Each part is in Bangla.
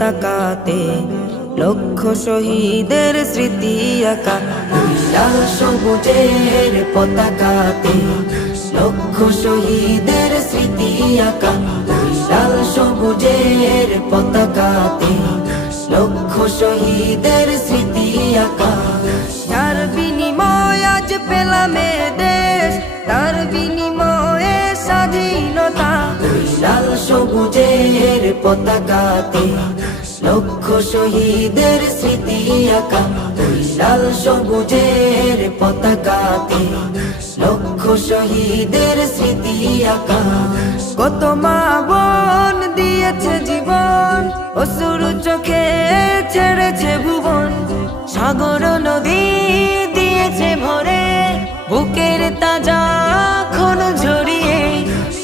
তাকাতে লক্ষ শহীদের স্মৃতি আঁকা, লাল সবুজের পতাকাতে লক্ষ শহীদের স্মৃতি আঁকা, লাল সবুজের পতাকাতে লক্ষ শহীদের স্মৃতি আঁকা। যার বিনিময় আজ পেলাম এ দেশ, তার বিনিময়ে স্বাধীনতা, লাল সবুজের পতাকাতে লক্ষ শহীদের স্মৃতি আঁকা, লাল সবুজের পতাকাতে লক্ষ শহীদের স্মৃতি আঁকা। কত মা বোন দিয়েছে জীবন, অশ্রুর চোখে ছেড়েছে ভুবন, সাগর নদী দিয়েছে ভরে বুকের তাজা খুন ঝরিয়ে।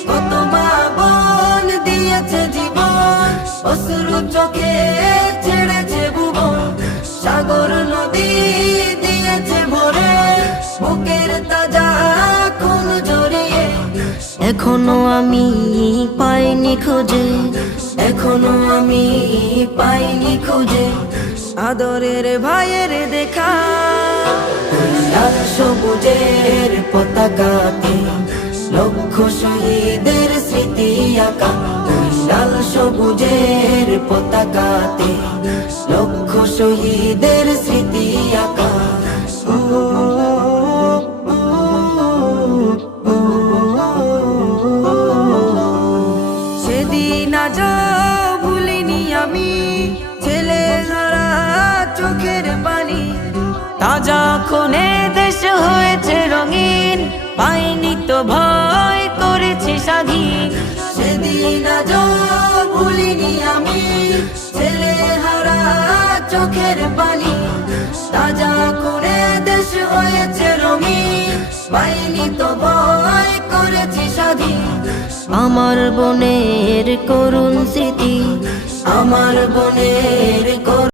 কত মা বোন দিয়েছে জীবন, অশ্রু চোখে ছেড়েছে ভুবন, সাগর নদী দিয়েছে ভরে বুকের তাজা খুন ঝরিয়ে। এখনো আমি পাইনি খুঁজে, এখনো আমি পাইনি খুঁজে আদরের ভাইয়ের দেখা, লাল সবুজের পতাকাতে লক্ষ শহীদের স্মৃতি আঁকা, লাল সবুজের পতাকাতে লক্ষ শহীদের স্মৃতি আঁকা। সেদিন আজ ভুলিনি আমি ছেলে হারা চোখের পানি, তাজা খুনে দেশ হয়েছে রঙিন, পাইনি তো ভয় করেছি স্বাধীন। সেদিন আজ ভুলিনি আমি ছেলে হারা চোখের পানি, তাজা খুনে দেশ হয়েছে রঙিন, পাইনি তো ভয় করেছি স্বাধীন। আমার বোনের করুণ স্মৃতি, আমার বোনের